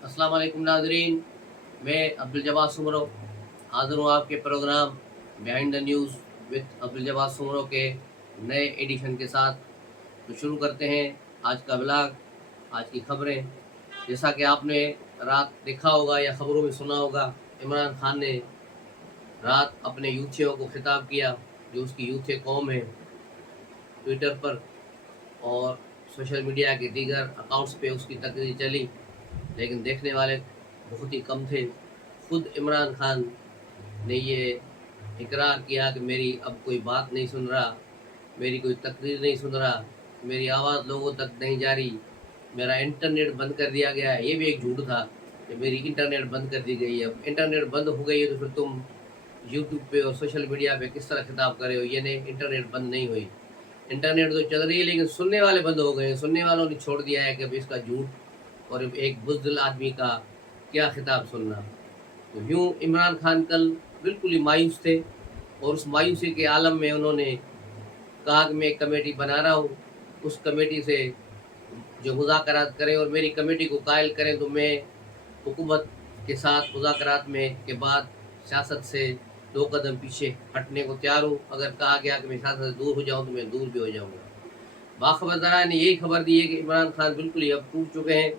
अस्सलाम वालेकुम नाज़रीन, मैं अब्दुल जवाद सुमरो हाज़िर हूँ आपके program behind the news with Abdul Jawad Soomro के नए एडिशन के साथ। तो शुरू करते हैं आज का ब्लॉग, आज की खबरें। जैसा कि आपने रात देखा होगा या ख़बरों में सुना होगा, इमरान खान ने रात अपने यूथियों को खिताब किया, जो उसकी यूथ कौम है, ट्विटर पर और सोशल मीडिया के दीगर अकाउंट्स पे उसकी तकरीर चली, लेकिन देखने वाले बहुत ही कम थे। खुद इमरान खान ने ये इकरार किया कि मेरी अब कोई बात नहीं सुन रहा, मेरी कोई तकरीर नहीं सुन रहा, मेरी आवाज़ लोगों तक नहीं जा रही, मेरा इंटरनेट बंद कर दिया गया है। ये भी एक झूठ था कि मेरी इंटरनेट बंद कर दी गई है। अब इंटरनेट बंद हो गई है तो फिर तुम यूट्यूब पे और सोशल मीडिया पे किस तरह खिताब कर रहे हो? ये नहीं, इंटरनेट बंद नहीं हुई। इंटरनेट तो चल रही है लेकिन सुनने वाले बंद हो गए हैं। सुनने वालों ने छोड़ दिया है कि अब इसका झूठ और एक बुज़दिल आदमी का क्या खिताब सुनना। तो यूँ इमरान खान कल बिल्कुल ही मायूस थे और उस मायूसी के आलम में उन्होंने कहा कि मैं एक कमेटी बना रहा हूँ, उस कमेटी से जो मुज़ाकरात करें और मेरी कमेटी को कायल करें तो मैं हुकूमत के साथ मुज़ाकरात में के बाद सियासत से 2 कदम पीछे हटने को तैयार हूँ। अगर कहा गया कि मैं सियासत से दूर हो जाऊँ तो मैं दूर भी हो जाऊँगा। बाखबर ज़राए ने यही खबर दी है कि इमरान खान बिल्कुल ही अब टूट चुके हैं,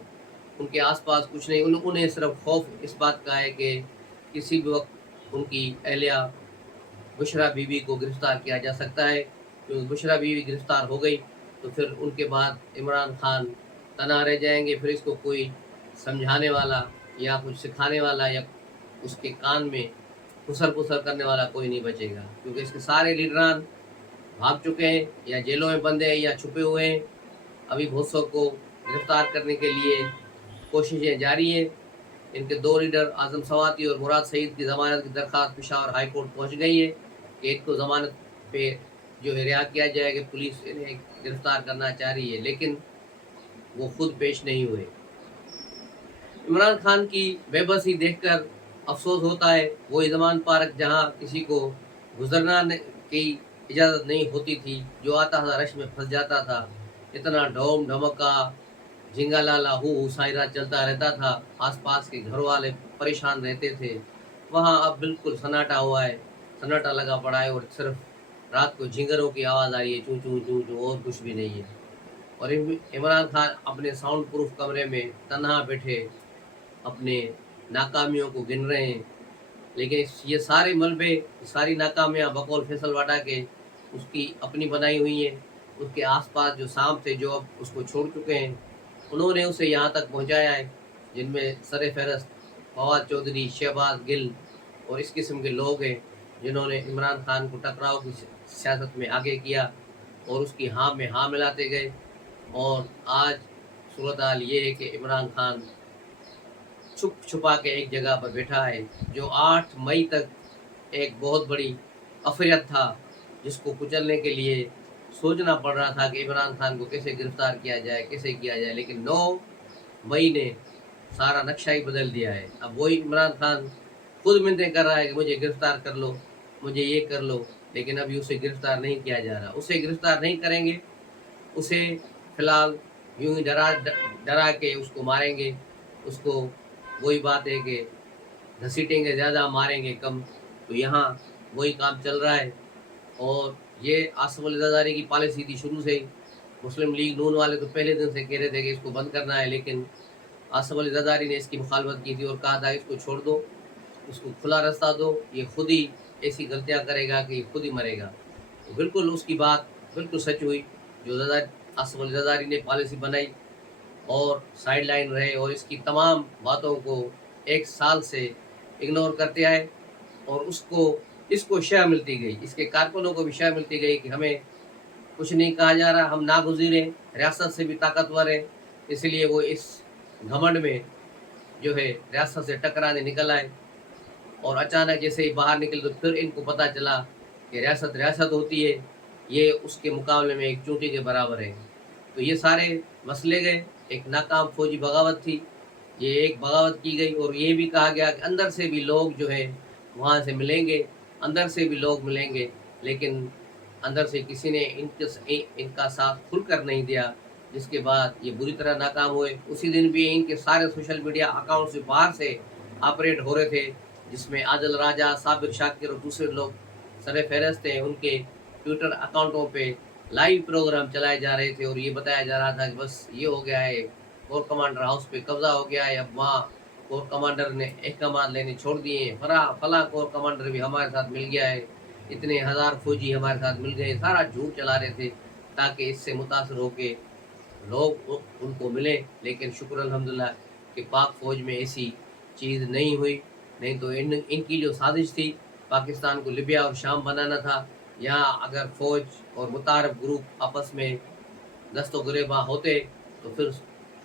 उनके आस-पास कुछ नहीं। उन्हें सिर्फ खौफ इस बात का है कि किसी भी वक़्त उनकी अहलिया बुशरा बीवी को गिरफ़्तार किया जा सकता है। क्योंकि बुशरा बीवी गिरफ़्तार हो गई तो फिर उनके बाद इमरान खान तन्हा रह जाएँगे, फिर इसको कोई समझाने वाला या कुछ सिखाने वाला या उसके कान में फुसर-फुसर करने वाला कोई नहीं बचेगा। क्योंकि इसके सारे लीडरान भाग चुके हैं या जेलों में बंद हैं या छुपे हुए हैं। अभी बहुत सौ को गिरफ़्तार करने के लिए कोशिशें जारी हैं। इनके 2 लीडर आज़म सवाती और मुराद सईद की ज़मानत की दरख़्वास्त पेशावर हाई कोर्ट पहुँच गई है कि इनको ज़मानत पे जो है रिहा किया जाए, कि पुलिस इन्हें गिरफ़्तार करना चाह रही है, लेकिन वो खुद पेश नहीं हुए। इमरान खान की बेबसी देखकर अफ़सोस होता है। वो ज़मान पार्क जहाँ किसी को गुज़रना की इजाज़त नहीं होती थी, जो आता था रश में फँस जाता था। इतना ढोम-ढमक्का, झिंगा-लाला, हू-हू शायरा चलता रहता था, आस-पास के घरवाले परेशान रहते थे। वहाँ अब बिल्कुल सन्नाटा हुआ है, सन्नाटा लगा पड़ा है और सिर्फ़ रात को झिंगरों की आवाज़ आ रही है, चूँ, चूँ, चूँ, चूँ, और कुछ भी नहीं है। और इमरान खान अपने साउंड प्रूफ कमरे में तन्हा बैठे अपने नाकामियों को गिन रहे हैं। लेकिन ये सारे मलबे, सारी नाकामियाँ बकौल फैसल वाडा के उसकी अपनी बनाई हुई हैं। उसके आस-पास जो सांप थे, जो अब उसको छोड़ चुके हैं, उन्होंने उसे यहाँ तक पहुँचाया है, जिनमें सर-ए-फ़हरिस्त फवाद चौधरी, शहबाज गिल और इस किस्म के लोग हैं, जिन्होंने इमरान खान को टकराव की सियासत में आगे किया और उसकी हाँ में हाँ मिलाते गए। और आज सूरत-हाल ये है कि इमरान खान छुप-छुपा के एक जगह पर बैठा है, जो 8 मई तक एक बहुत बड़ी अफ़रियत था, जिसको कुचलने के लिए सोचना पड़ रहा था कि इमरान खान को कैसे गिरफ़्तार किया जाए, कैसे किया जाए, लेकिन 9 मई ने सारा नक्शा ही बदल दिया है। अब वही इमरान खान खुद मिन्नतें कर रहा है कि मुझे गिरफ़्तार कर लो, मुझे ये कर लो, लेकिन अभी उसे गिरफ़्तार नहीं किया जा रहा। उसे गिरफ़्तार नहीं करेंगे, उसे फ़िलहाल यूँ ही डरा के उसको मारेंगे। उसको वही बात है कि घसीटेंगे ज़्यादा, मारेंगे कम। तो यहाँ वही काम चल रहा है और ये आसिफ अली ज़रदारी की पॉलिसी थी शुरू से ही। मुस्लिम लीग नून वाले तो पहले दिन से कह रहे थे कि इसको बंद करना है, लेकिन आसिफ अली ज़रदारी ने इसकी मुखालफत की थी और कहा था इसको छोड़ दो, इसको खुला रास्ता दो, ये खुद ही ऐसी गलतियाँ करेगा कि ये खुद ही मरेगा। तो बिल्कुल उसकी बात बिल्कुल सच हुई। जो आसिफ अली ज़रदारी ने पॉलिसी बनाई और साइड लाइन रहे और इसकी तमाम बातों को 1 साल से इग्नोर करते आए और इसको शय मिलती गई, इसके कारकुनों को भी शय मिलती गई कि हमें कुछ नहीं कहा जा रहा, हम नागुज़ीर हैं, रियासत से भी ताकतवर हैं। इसलिए वो इस घमंड में जो है रियासत से टकराने निकल आए और अचानक जैसे ही बाहर निकले तो फिर इनको पता चला कि रियासत रियासत होती है, ये उसके मुकाबले में एक चूंटी के बराबर है। तो ये सारे मसले गए, एक नाकाम फ़ौजी बगावत थी, ये एक बगावत की गई और ये भी कहा गया कि अंदर से भी लोग जो है वहाँ से मिलेंगे, अंदर से भी लोग मिलेंगे, लेकिन अंदर से किसी ने इनका साथ खुलकर नहीं दिया जिसके बाद ये बुरी तरह नाकाम हुए। उसी दिन भी इनके सारे सोशल मीडिया अकाउंट्स बाहर से ऑपरेट हो रहे थे, जिसमें आदिल राजा, साबिर शाकिर और दूसरे लोग सर फहरस्त थे। उनके ट्विटर अकाउंटों पे लाइव प्रोग्राम चलाए जा रहे थे और ये बताया जा रहा था कि बस ये हो गया है, कोर कमांडर हाउस पे कब्जा हो गया है, अब वहाँ कोर कमांडर ने अहकाम लेने छोड़ दिए हैं, फला कोर कमांडर भी हमारे साथ मिल गया है, इतने हज़ार फौजी हमारे साथ मिल गए। सारा झूठ चला रहे थे ताकि इससे मुतासर होके लोग उनको मिले। लेकिन शुक्र अल्हम्दुलिल्लाह कि पाक फ़ौज में ऐसी चीज़ नहीं हुई। नहीं तो इनकी जो साजिश थी, पाकिस्तान को लिबिया और शाम बनाना था। यहाँ अगर फ़ौज और मुतारफ ग्रुप आपस में दस्तो गिरेबा होते तो फिर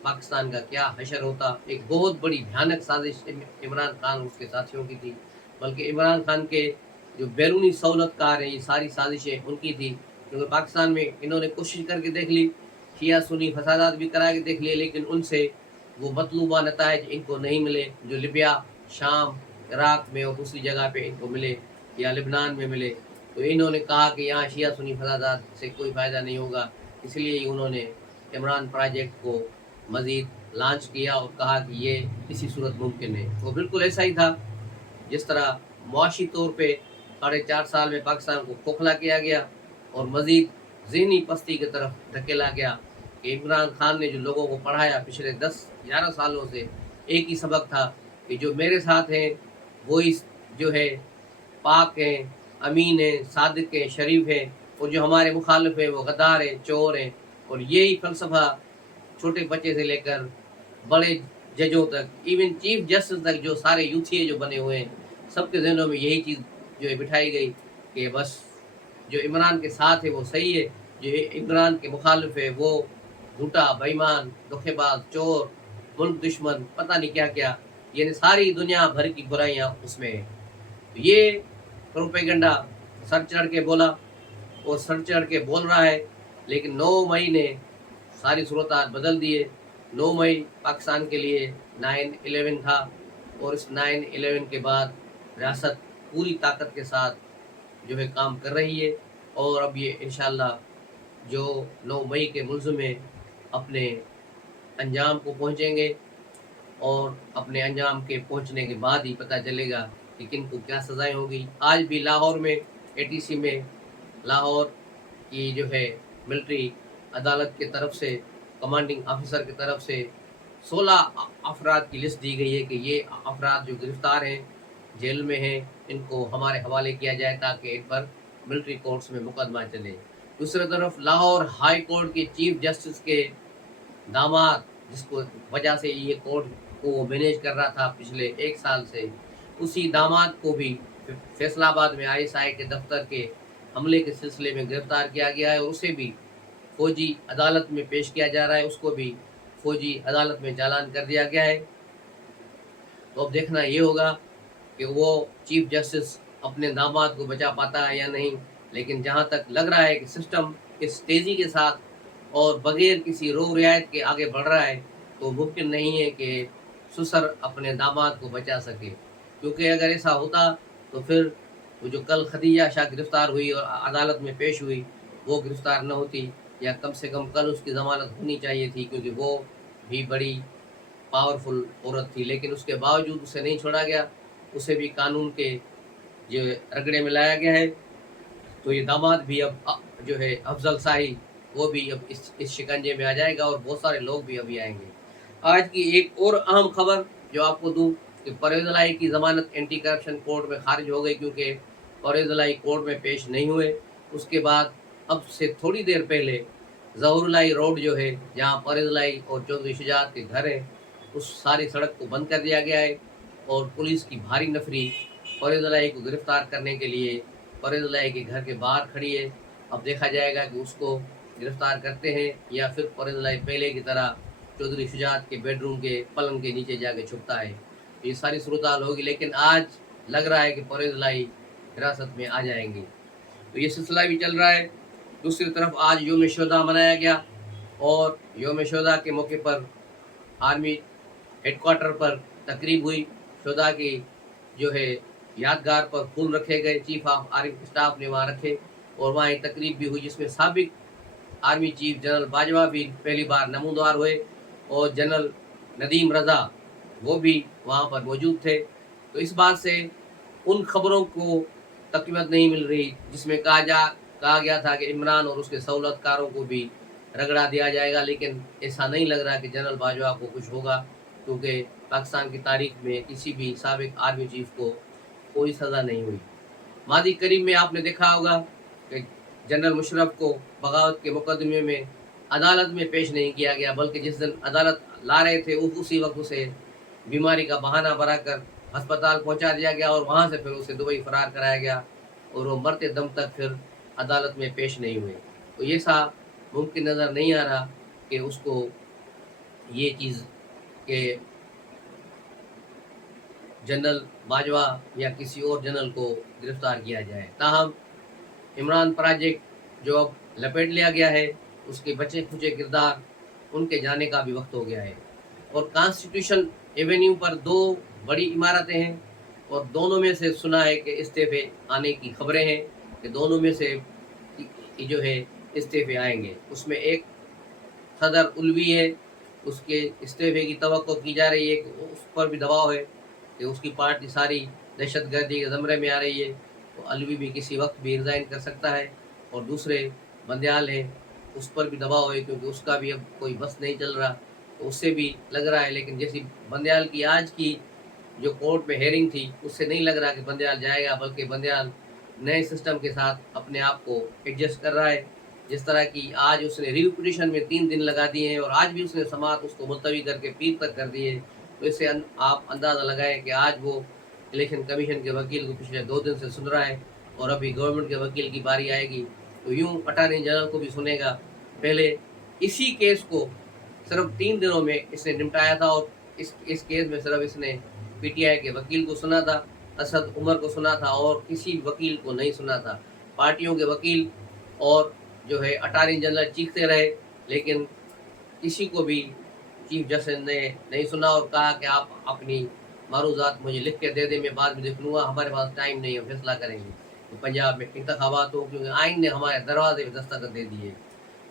पाकिस्तान का क्या हशर होता। एक बहुत बड़ी भयानक साजिश इमरान खान और उसके साथियों की थी। बल्कि इमरान खान के जो बैरूनी सहूलतकार हैं, ये सारी साजिशें उनकी थी, क्योंकि पाकिस्तान में इन्होंने कोशिश करके देख ली, शिया सुन्नी फसादात भी करा के देख लिए, लेकिन उनसे वो मतलूबा नताइज इनको नहीं मिले जो लिबिया, शाम, इराक में और दूसरी जगह पे इनको मिले या लिबनान में मिले। तो इन्होंने कहा कि यहाँ शिया सुन्नी फसादात से कोई फ़ायदा नहीं होगा, इसलिए ही उन्होंने इमरान प्रोजेक्ट को मज़ीद लॉन्च किया और कहा कि ये इसी सूरत मुमकिन है। वो बिल्कुल ऐसा ही था जिस तरह मुआशी तौर पे 4.5 साल में पाकिस्तान को खोखला किया गया और मज़ीद ज़हनी पस्ती की तरफ धकेला गया कि इमरान खान ने जो लोगों को पढ़ाया पिछले 10-11 सालों से, एक ही सबक था कि जो मेरे साथ हैं वो इस जो है पाक हैं, अमीन हैं, सादिक हैं, शरीफ हैं, और जो हमारे मुखालिफ हैं वो गद्दार हैं, चोर हैं। और यही फ़लसफ़ा छोटे बच्चे से लेकर बड़े जजों तक, इवन चीफ जस्टिस तक, जो सारे यूथिए जो बने हुए हैं, सबके ज़हनों में यही चीज़ जो है बिठाई गई कि बस जो इमरान के साथ है वो सही है, जो इमरान के मुखालिफ है वो झूठा, बेईमान, धोखेबाज, चोर, मुल्क दुश्मन, पता नहीं क्या क्या, यानी सारी दुनिया भर की बुराइयाँ उसमें है। तो ये प्रोपेगेंडा सर चढ़ के बोला और सर चढ़ के बोल रहा है, लेकिन 9 मई ने सारी सूरत बदल दिए। 9 मई पाकिस्तान के लिए 9/11 था और इस 9/11 के बाद रियासत पूरी ताकत के साथ जो है काम कर रही है और अब ये इंशाल्लाह जो 9 मई के मुल्ज़िम हैं अपने अंजाम को पहुंचेंगे और अपने अंजाम के पहुंचने के बाद ही पता चलेगा कि किन को क्या सज़ाएं होगी। आज भी लाहौर में एटीसी में लाहौर की जो है मिलिट्री अदालत की तरफ से, कमांडिंग ऑफिसर की तरफ से 16 अफराद की लिस्ट दी गई है कि ये अफराद जो गिरफ़्तार हैं, जेल में हैं, इनको हमारे हवाले किया जाए ताकि इन पर मिलिट्री कोर्ट्स में मुकदमा चले। दूसरी तरफ लाहौर हाई कोर्ट के चीफ जस्टिस के दामाद, जिसको वजह से ये कोर्ट को वो मैनेज कर रहा था पिछले 1 साल से, उसी दामाद को भी फैसलाबाद में ISI के दफ्तर के हमले के सिलसिले में गिरफ्तार किया गया है और उसे भी फौजी अदालत में पेश किया जा रहा है, उसको भी फौजी अदालत में चालान कर दिया गया है। तो अब देखना ये होगा कि वो चीफ जस्टिस अपने दामाद को बचा पाता है या नहीं। लेकिन जहाँ तक लग रहा है कि सिस्टम इस तेज़ी के साथ और बगैर किसी रो रियायत के आगे बढ़ रहा है, तो मुमकिन नहीं है कि ससुर अपने दामाद को बचा सके, क्योंकि अगर ऐसा होता तो फिर वो जो कल खदीजा शाह गिरफ़्तार हुई और अदालत में पेश हुई, वो गिरफ़्तार न होती, या कम से कम कल उसकी ज़मानत होनी चाहिए थी, क्योंकि वो भी बड़ी पावरफुल औरत थी। लेकिन उसके बावजूद उसे नहीं छोड़ा गया, उसे भी कानून के जो रगड़े में लाया गया है। तो ये दामाद भी अब जो है अफजल शाही, वो भी अब इस शिकंजे में आ जाएगा और बहुत सारे लोग भी अभी आएंगे। आज की एक और अहम खबर जो आपको दूं कि परवेज़ इलाही की ज़मानत एंटी करप्शन कोर्ट में खारिज हो गई, क्योंकि परवेज़ इलाही कोर्ट में पेश नहीं हुए। उसके बाद अब से थोड़ी देर पहले ज़हूर इलाही रोड जो है, जहाँ परवेज़ इलाही और चौधरी शुजात के घर हैं, उस सारी सड़क को बंद कर दिया गया है और पुलिस की भारी नफरी परवेज़ इलाही को गिरफ़्तार करने के लिए परवेज़ इलाही के घर के बाहर खड़ी है। अब देखा जाएगा कि उसको गिरफ़्तार करते हैं या फिर परवेज़ इलाही पहले की तरह चौधरी शुजात के बेडरूम के पलंग के नीचे जाके छुपता है। ये सारी सूरत होगी, लेकिन आज लग रहा है कि परवेज़ इलाही हिरासत में आ जाएंगे। तो ये सिलसिला भी चल रहा है। दूसरी तरफ आज योम शोदा मनाया गया और योम शोदा के मौके पर आर्मी हेडक्वार्टर पर तकरीब हुई। शोदा की जो है यादगार पर फूल रखे गए, चीफ ऑफ आर्मी स्टाफ ने वहाँ रखे और वहाँ एक तकरीब भी हुई जिसमें साबिक आर्मी चीफ जनरल बाजवा भी पहली बार नमूदार हुए और जनरल नदीम रज़ा वो भी वहाँ पर मौजूद थे। तो इस बात से उन खबरों को तक़वीत नहीं मिल रही जिसमें कहा गया था कि इमरान और उसके सहूलतकारों को भी रगड़ा दिया जाएगा, लेकिन ऐसा नहीं लग रहा कि जनरल बाजवा को कुछ होगा, क्योंकि पाकिस्तान की तारीख में किसी भी साबिक आर्मी चीफ को कोई सज़ा नहीं हुई। मादी करीब में आपने देखा होगा कि जनरल मुशर्रफ को बगावत के मुकदमे में अदालत में पेश नहीं किया गया, बल्कि जिस दिन अदालत ला रहे थे उसी वक्त उसे बीमारी का बहाना बनाकर अस्पताल पहुंचा दिया गया और वहां से फिर उसे दुबई फरार कराया गया और वो मरते दम तक फिर अदालत में पेश नहीं हुए। तो ये सा मुमकिन नज़र नहीं आ रहा कि उसको ये चीज़ के जनरल बाजवा या किसी और जनरल को गिरफ्तार किया जाए। ताहम इमरान प्रोजेक्ट जो अब लपेट लिया गया है, उसके बचे खुचे किरदार उनके जाने का भी वक्त हो गया है। और कॉन्स्टिट्यूशन एवेन्यू पर 2 बड़ी इमारतें हैं और दोनों में से सुना है कि इस्तीफे आने की खबरें हैं कि दोनों में से जो है इस्तीफे आएंगे। उसमें एक सदर उलवी है, उसके इस्तीफे की तवक्को की जा रही है कि उस पर भी दबाव है कि उसकी पार्टी सारी दहशतगर्दी के ज़मरे में आ रही है, तो अलवी भी किसी वक्त भी रिज़ाइन कर सकता है। और दूसरे बंदयाल हैं, उस पर भी दबाव है क्योंकि उसका भी अब कोई बस नहीं चल रहा, तो उससे भी लग रहा है। लेकिन जैसी बंदयाल की आज की जो कोर्ट में हेयरिंग थी, उससे नहीं लग रहा कि बंदयाल जाएगा, बल्कि बंदयाल नए सिस्टम के साथ अपने आप को एडजस्ट कर रहा है। जिस तरह की आज उसने रिव्यू पिटीशन में 3 दिन लगा दिए हैं और आज भी उसने समाअत उसको मुलतवी करके पीर तक कर दिए, तो इससे आप अंदाज़ा लगाएं कि आज वो इलेक्शन कमीशन के वकील को पिछले 2 दिन से सुन रहा है और अभी गवर्नमेंट के वकील की बारी आएगी तो यूं अटॉर्नी जनरल को भी सुनेगा। पहले इसी केस को सिर्फ 3 दिनों में इसने निपटाया था और इस केस में सिर्फ इसने पीटीआई के वकील को सुना था, असद उमर को सुना था और किसी वकील को नहीं सुना था। पार्टियों के वकील और जो है अटॉर्नी जनरल चीखते रहे, लेकिन किसी को भी चीफ जस्टिस ने नहीं सुना और कहा कि आप अपनी मारूजात मुझे लिख के दे दें, मैं बाद में देख लूँगा, हमारे पास टाइम नहीं है, फैसला करेंगे। तो पंजाब में इंतखाबात हो, क्योंकि आइन ने हमारे दरवाजे पे दस्तखत दे दिए।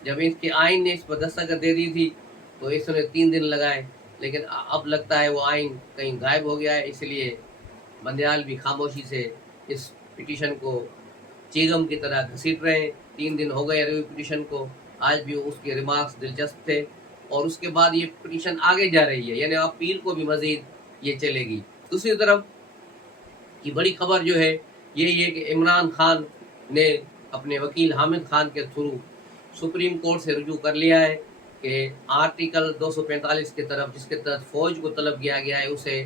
जब इसके आइन ने इस पर दस्तखत दे दी थी तो इसने 3 दिन लगाए, लेकिन अब लगता है वो आइन कहीं गायब हो गया है, इसलिए बंदयाल भी खामोशी से इस पिटीशन को चीगम की तरह घसीट रहे हैं। 3 दिन हो गए रिव्यू पिटीशन को, आज भी उसके रिमार्क्स दिलचस्प थे और उसके बाद ये पिटीशन आगे जा रही है, यानी अपील को भी मजीद ये चलेगी। दूसरी तरफ की बड़ी खबर जो है यही है कि इमरान खान ने अपने वकील हामिद खान के थ्रू सुप्रीम कोर्ट से रुजू कर लिया है कि आर्टिकल 245 की तरफ जिसके तहत फ़ौज को तलब किया गया है उसे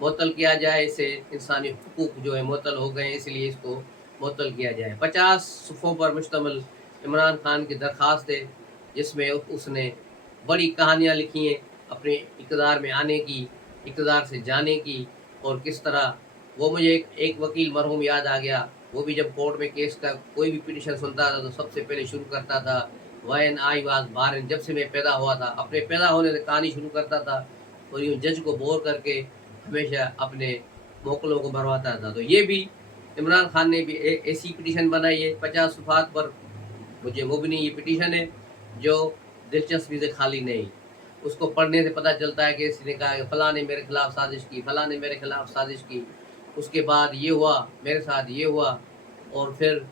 मुअत्तल किया जाए। इसे इंसानी हुकूक जो है मुअत्तल हो गए हैं, इसलिए इसको मुअत्तल किया जाए। 50 सफ़ों पर मुश्तमिल इमरान खान की दरख्वास्त है, जिसमें उसने बड़ी कहानियाँ लिखी हैं अपने इक़्तिदार में आने की, इक़्तिदार से जाने की, और किस तरह वो मुझे एक वकील मरहूम याद आ गया, वो भी जब कोर्ट में केस का कोई भी पिटीशन सुनता था तो सबसे पहले शुरू करता था व्हेन आई वाज बॉर्न, जब से मैं पैदा हुआ था, अपने पैदा होने से कहानी शुरू करता था और यूँ जज को बोर करके हमेशा अपने मोकलों को भरवाता था। तो ये भी इमरान खान ने भी ऐसी पिटीशन बनाई है, 50 सफ़हात पर मुझे मुबनी ये पिटीशन है जो दिलचस्पी से खाली नहीं। उसको पढ़ने से पता चलता है कि इसने कहा कि फ़लाँ ने मेरे खिलाफ़ साजिश की, फ़लाँ ने मेरे खिलाफ़ साजिश की, उसके बाद ये हुआ, मेरे साथ ये हुआ और फिर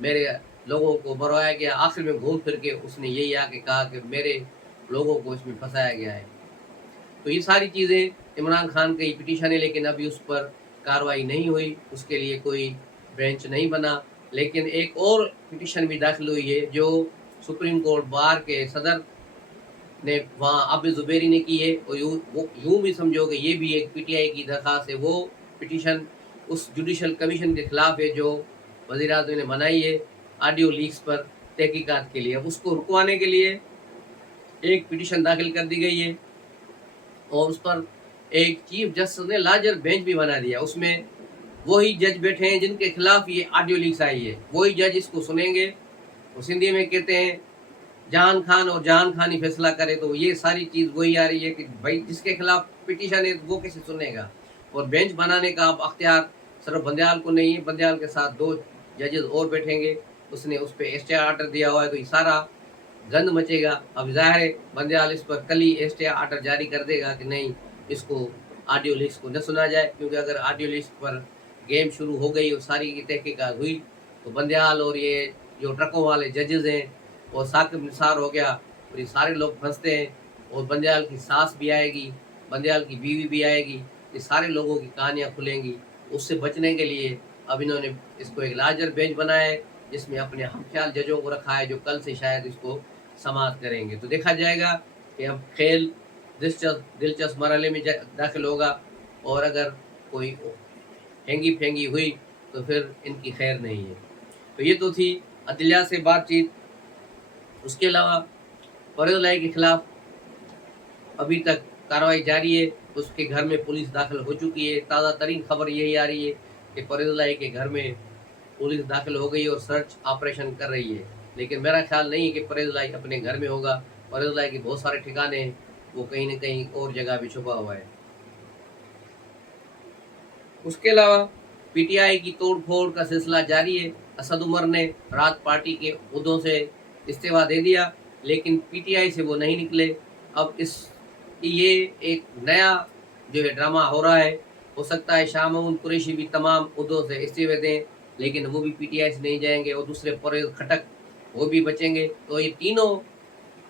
मेरे लोगों को मरवाया गया। आखिर में घूम फिर के उसने यही आके कहा कि मेरे लोगों को इसमें फंसाया गया है। तो ये सारी चीज़ें इमरान खान की पिटीशन है, लेकिन अभी उस पर कार्रवाई नहीं हुई, उसके लिए कोई बेंच नहीं बना। लेकिन एक और पिटीशन भी दाखिल हुई है जो सुप्रीम कोर्ट बार के सदर ने वहाँ आबिद ज़ुबैरी ने की है और यूँ भी समझो कि ये भी एक पीटीआई की दरख्वास्त है। वो पिटीशन उस जुडिशल कमीशन के खिलाफ है जो वज़ीर-ए-आज़म ने बनाई है ऑडियो लीक्स पर तहकीकात के लिए। अब उसको रुकवाने के लिए एक पिटीशन दाखिल कर दी गई है और उस पर एक चीफ जस्टिस ने लार्जर बेंच भी बना दिया। उसमें वही जज बैठे हैं जिनके खिलाफ ये ऑडियो लीक्स आई है, वही जज इसको सुनेंगे। वो सिंधी में कहते हैं जहान खान और जहान खान ही फैसला करे, तो ये सारी चीज़ वही आ रही है कि भाई जिसके खिलाफ पिटीशन है वो कैसे सुनेगा। और बेंच बनाने का अब अख्तियार सिर्फ बंदयाल को नहीं है, बंदयाल के साथ 2 जजेस और बैठेंगे, उसने उस पर स्टे ऑर्डर दिया हुआ है। तो ये सारा गंद मचेगा। अब ज़ाहिर है बंदयाल इस पर कल ही स्टे ऑर्डर जारी कर देगा कि नहीं, इसको ऑडियो लिस्ट को न सुना जाए, क्योंकि अगर ऑडियो लिस्ट पर गेम शुरू हो गई और सारी की तहकीकात हुई तो बंदयाल और ये जो ट्रकों वाले जजेज़ हैं और साकिब निसार हो गया और ये सारे लोग फंसते हैं, और बंदयाल की सास भी आएगी, बंदयाल की बीवी भी आएगी, ये सारे लोगों की कहानियाँ खुलेंगी। उससे बचने के लिए अब इन्होंने इसको एक लार्जर बेंच बनाया है, जिसमें अपने हमख्याल जजों को रखा है, जो कल से शायद इसको समाप्त करेंगे। तो देखा जाएगा कि अब खेल दिलचस्प मरहले में दाखिल होगा, और अगर कोई हैंगी फेंगी हुई तो फिर इनकी खैर नहीं है। तो ये तो थी अदलिया से बातचीत। उसके अलावा फरीद लाई के खिलाफ अभी तक कार्रवाई जारी है, उसके घर में पुलिस दाखिल हो चुकी है। ताज़ा तरीन खबर यही आ रही है कि फरीद लाई के घर में पुलिस दाखिल हो गई और सर्च ऑपरेशन कर रही है, लेकिन मेरा ख्याल नहीं है कि फरीद लाई अपने घर में होगा। फरीद लाई के बहुत सारे ठिकाने हैं, वो कहीं न कहीं और जगह भी छुपा हुआ है। उसके अलावा पीटीआई की तोड़ फोड़ का सिलसिला जारी है। असद उमर ने रात पार्टी के उहदों से इस्तीफा दे दिया, लेकिन पीटीआई से वो नहीं निकले। अब ये एक नया जो है ड्रामा हो रहा है। हो सकता है शाह महमूद कुरैशी भी तमाम उहदों से इस्तीफे दें, लेकिन वो भी पीटीआई से नहीं जाएंगे, और दूसरे परवेज़ खटक वो भी बचेंगे। तो ये तीनों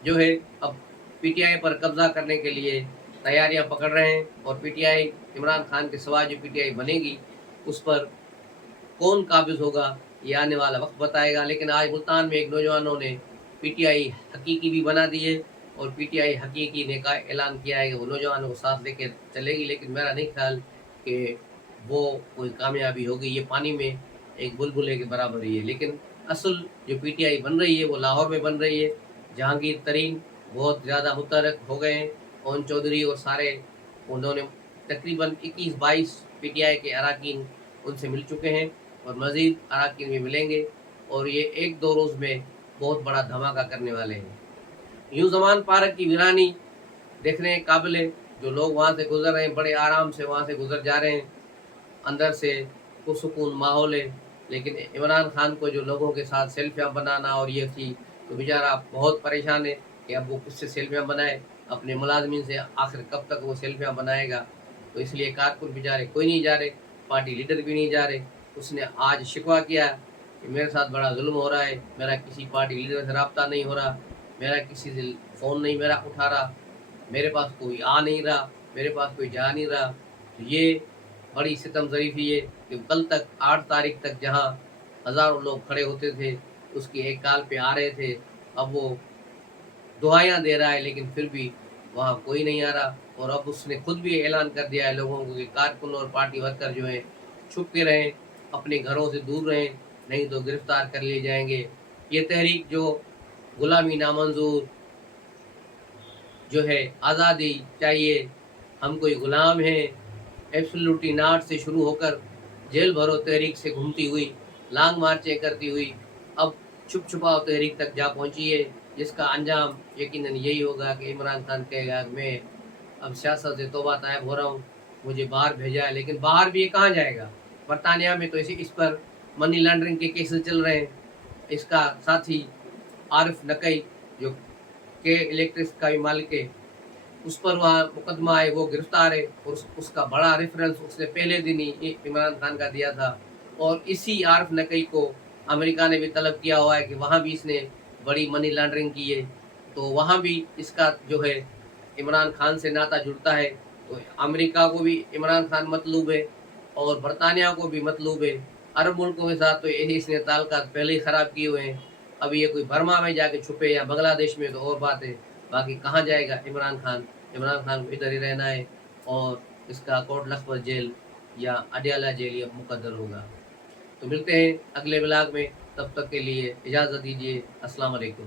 जो है अब पीटीआई पर कब्जा करने के लिए तैयारियां पकड़ रहे हैं, और पीटीआई इमरान खान के सिवा जो पीटीआई बनेगी उस पर कौन काबिज होगा ये आने वाला वक्त बताएगा। लेकिन आज मुल्तान में एक नौजवानों ने पीटीआई हकीकी भी बना दी है, और पीटीआई हकीकी ने का ऐलान किया है कि वो नौजवानों को साथ लेकर चलेगी, लेकिन मेरा नहीं ख्याल कि वो कोई कामयाबी होगी। ये पानी में एक बुलबुले के बराबर ही है। लेकिन असल जो पीटीआई बन रही है वो लाहौर में बन रही है। जहांगीर तरीन बहुत ज़्यादा मुतहरक हो गए हैं, ओन चौधरी और सारे, उन्होंने तकरीबन 21-22 पीटीआई के अरकान उनसे मिल चुके हैं, और मज़ीद अरकान भी मिलेंगे, और ये 1-2 रोज़ में बहुत बड़ा धमाका करने वाले हैं। यूँ ज़मान पार्क की वीरानी देखने के काबिल है। जो लोग वहाँ से गुजर रहे हैं बड़े आराम से वहाँ से गुजर जा रहे हैं, अंदर से पुरसुकून माहौल है। लेकिन इमरान खान को जो लोगों के साथ सेल्फियाँ बनाना और ये थी, तो बेचारा बहुत परेशान है कि अब वो किससे सेल्फियाँ बनाए, अपने मुलाजमीन से आखिर कब तक वो सेल्फियाँ बनाएगा। तो इसलिए कारकुन बेचारे कोई नहीं जा रहे, पार्टी लीडर भी नहीं जा रहे। उसने आज शिकवा किया कि मेरे साथ बड़ा जुल्म हो रहा है, मेरा किसी पार्टी लीडर से रब्ता नहीं हो रहा, मेरा किसी से फ़ोन नहीं मेरा उठा रहा, मेरे पास कोई आ नहीं रहा, मेरे पास कोई जा नहीं रहा। तो ये बड़ी सितम ज़रीफ़ी है कि कल तक 8 तारीख तक जहाँ हज़ारों लोग खड़े होते थे, उसकी एक काल पे आ रहे थे, अब वो दुआएं दे रहा है, लेकिन फिर भी वहाँ कोई नहीं आ रहा। और अब उसने खुद भी ऐलान कर दिया है लोगों को कि कारकुन और पार्टी वर्कर जो हैं छुप के रहें, अपने घरों से दूर रहें, नहीं तो गिरफ्तार कर लिए जाएंगे। ये तहरीक जो गुलामी नामंजूर जो है, आज़ादी चाहिए, हम कोई गुलाम हैं, एब्सोल्युटली नॉट से शुरू होकर जेल भरो तहरीक से घूमती हुई, लॉन्ग मार्चें करती हुई, अब छुप छुपाओ तहरीक तक जा पहुंची है, जिसका अंजाम यकीनन यही होगा कि इमरान खान कहेगा मैं अब सियासत से तौबा तायब हो रहा हूँ, मुझे बाहर भेजा है। लेकिन बाहर भी ये कहाँ जाएगा? बरतानिया में तो इस पर मनी लॉन्ड्रिंग के केसेस चल रहे हैं। इसका साथी आरिफ नकई जो के इलेक्ट्रिक का भी मालिक है, उस पर वहाँ मुकदमा है, वो गिरफ्तार है, और उसका बड़ा रेफरेंस उसने पहले दिन ही इमरान खान का दिया था। और इसी आरिफ नकई को अमेरिका ने भी तलब किया हुआ है कि वहाँ भी इसने बड़ी मनी लॉन्ड्रिंग की है, तो वहाँ भी इसका जो है इमरान खान से नाता जुड़ता है। तो अमेरिका को भी इमरान खान मतलूब है, और बरतानिया को भी मतलूब है। अरब मुल्कों के साथ तो यही इसने ताल्लुकात पहले ही ख़राब किए हुए हैं। अभी ये कोई बर्मा में जाके छुपे या बांग्लादेश में तो और बात है, बाकी कहाँ जाएगा इमरान खान? इमरान खान को इधर ही रहना है, और इसका कोट लखपत जेल या अडयाला जेल ये मुकद्दर होगा। तो मिलते हैं अगले ब्लॉग में, तब तक के लिए इजाज़त दीजिए। अस्सलाम वालेकुम।